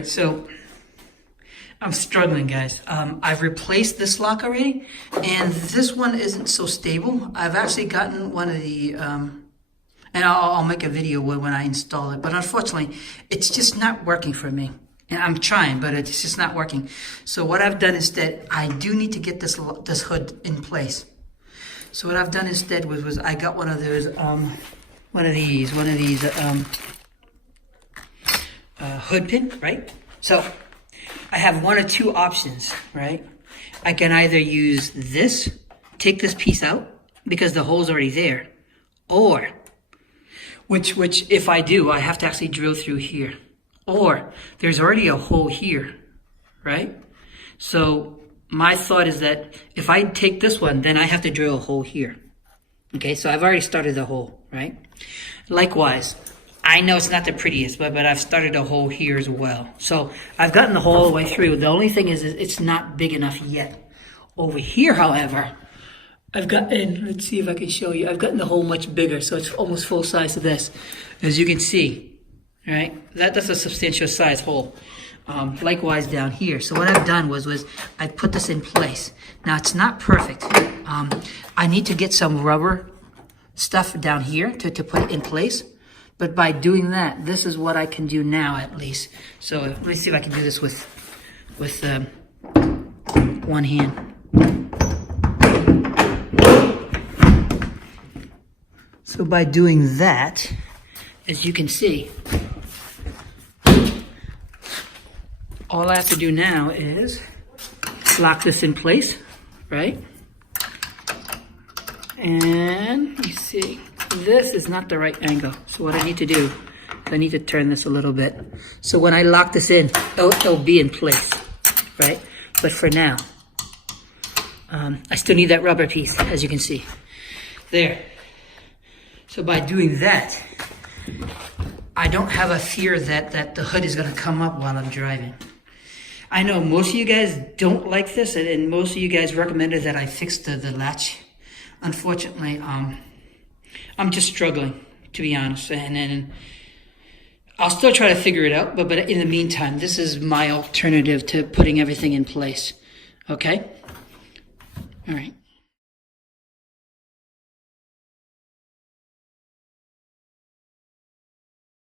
right, so I'm struggling, guys. I've replaced this lock already, and this one isn't so stable. I've actually gotten one of the, and I'll make a video when I install it, but unfortunately, it's just not working for me. And I'm trying, but it's just not working. So what I've done instead, I do need to get this hood in place. So what I've done instead was I got one of those, one of these hood pin, right? So I have one or two options, right? I can either use this, take this piece out because the hole's already there, or which if I do, I have to actually drill through here, or there's already a hole here, right? So my thought is that if I take this one, then I have to drill a hole here. Okay, so I've already started the hole, right? Likewise, I know it's not the prettiest, but I've started a hole here as well. So I've gotten the hole all the way through. The only thing is it's not big enough yet. Over here, however, I've gotten, let's see if I can show you, I've gotten the hole much bigger, so it's almost full size to this. As you can see, right? That's a substantial size hole. Likewise down here. So what I've done was I put this in place. Now it's not perfect. I need to get some rubber stuff down here to put it in place. But by doing that, this is what I can do now at least. So let me see if I can do this with one hand. So by doing that, as you can see, all I have to do now is lock this in place, right? And let me see, this is not the right angle. So what I need to do is I need to turn this a little bit. So when I lock this in, it'll be in place, right? But for now, I still need that rubber piece, as you can see. There. So by doing that, I don't have a fear that the hood is gonna come up while I'm driving. I know most of you guys don't like this, and most of you guys recommended that I fix the latch. Unfortunately, I'm just struggling, to be honest, and I'll still try to figure it out, but in the meantime, this is my alternative to putting everything in place, okay? All right.